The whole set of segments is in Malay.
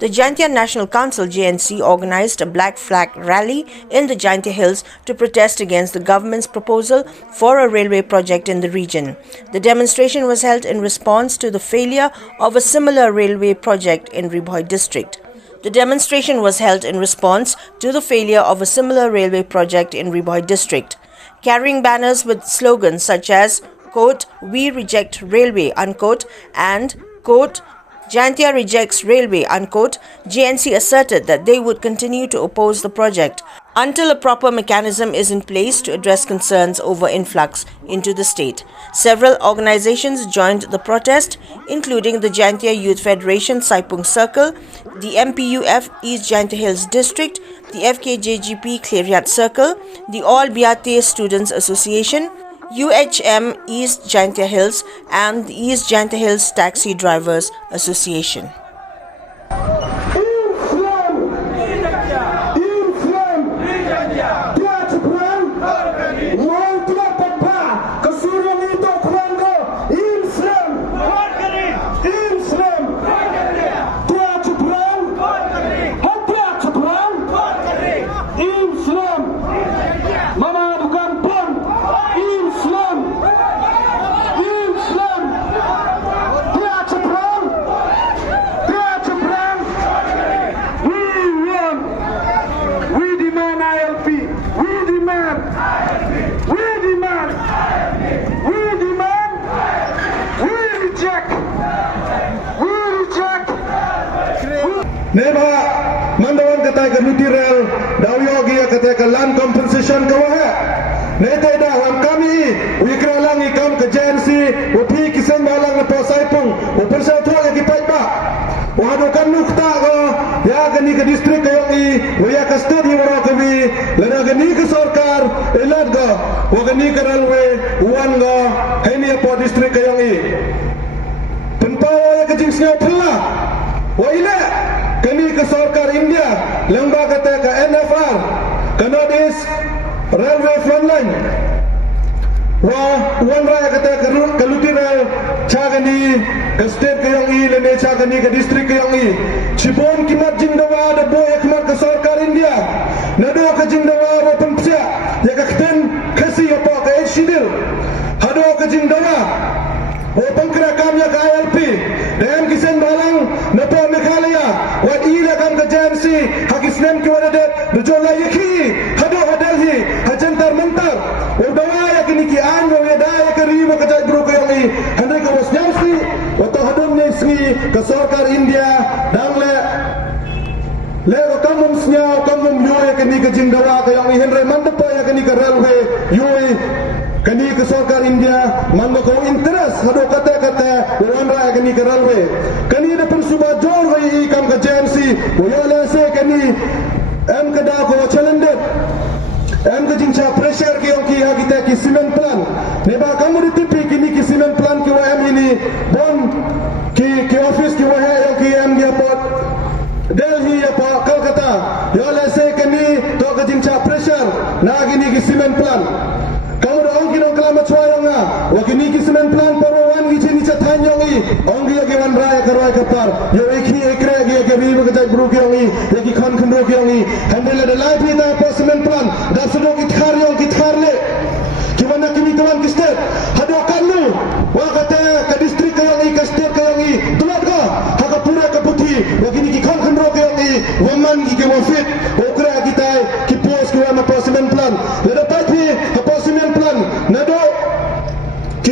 The Jaiñtia National Council (JNC) organized a black flag rally in the Jaiñtia Hills to protest against the government's proposal for a railway project in the region. The demonstration was held in response to the failure of a similar railway project in Ri Bhoi district. The demonstration was held in response to the failure of a similar railway project in Ri Bhoi district. Carrying banners with slogans such as, quote, "We reject railway," unquote, and, quote, "Jaiñtia rejects railway," unquote, JNC asserted that they would continue to oppose the project until a proper mechanism is in place to address concerns over influx into the state. Several organizations joined the protest, including the Jaiñtia Youth Federation Saipung Circle, the MPUF East Jaiñtia Hills District, the FKJGP Cleriat Circle, the All Biate Students Association, UHM East Jaiñtia Hills, and the East Jaiñtia Hills Taxi Drivers Association. Neba mandawan kata ke nutirel dawyogi kata ke land compensation ke wah. Nete dah kami wikralang ikam ke JNC upi kisah balang lepas saipung upersatu yang kita iba. Wahadukan nukta ko ya gani ke distrik ke yang waya ke state hibara kami lana gani ke sarkar elad ko wagani ke railway uan ko ini apa distrik ke yang Penpawa yang kejingsnya pula wailah kini ke sarkar India lembaga kata ke NFR Kanadis Railway Frontline wan raya kata ke Lutirel cagani ke state ke yang lene cagani ke distrik ke yang Cibon kimat jingdawa ada boy kimat ke sarkar India nado ke jingdawa ro pempsia ya ke keten kasi apa ke Shidil hado ke jingdawa pengkira kami ke ILP dan kisen balang napa Meghalaya wat ila kam ke JNC hakisnem ki wadadat berjola yaki hado hadalhi hajantar mentar udawaya kini ki anyo ya daya ke riba ke jai bro ke yang handai ke wasnyamsi atau hadom nesni ke sarkar India dan le kamum snya kamum yoy kini ke jingdawa ke yang henre mandapa ya kini ke railway yoy kini ke sarkar India mangga kau interest hado kata-kata wan raya kini ke railway kini ada pensuba jor hai kam ke JNC boyola se kini am kada ko challendet am ke jincha pressure ki ki kita ki cement plan neba kamu ditipi kini ki cement plan ki am ini bon ki office ki wa yang ki am dia pot Delhi apa Kolkata yola se kini to ke jincha pressure na kini ki cement plan kamu dah orang kini kelama cuayong ah, wakini kisimen plan perawan gici ni catan yongi, orang dia kewan raya keruai kepar, yo iki ekre dia kebiri berkecai buruk yongi, yaki kan kembuk yongi, handle ada live ni dah kisimen plan, dah sudah kitkar yong kitkar le, gimana kini kawan kistet, hado kamu, wah kata ke distrik yongi, ke state yongi, tulat ko, haka pura ke putih, wakini kikan kembuk yongi, waman ki kewafit, okra kita kipos kewan apa kisimen plan, lada pagi apa kisimen plan, nado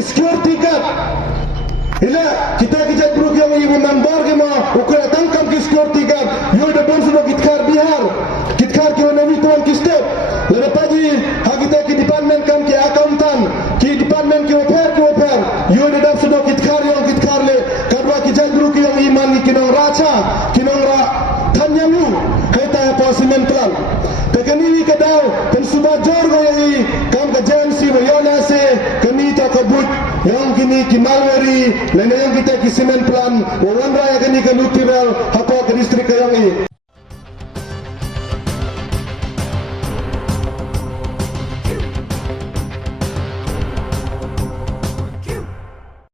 security guard ila kita kijat buruk yang ibu membar ke ma ukra tangkam ki security guard yo da bon suno kitkar bihar kitkar ki onami tuan ki step lada pagi ha kita ki department kam ki accountant ki department ki oper yo da suno kitkar le kadwa kijat buruk yang iman ki nong racha ki nong ra thanyamu kaita apa simen plan tekani kadau pensuba jorgo yang kam ka JNC boyola se kami tak kabut yang kini kimalwari lene yang kita kisimen plan wan raya kini ke Lutirel hako ke distrik yang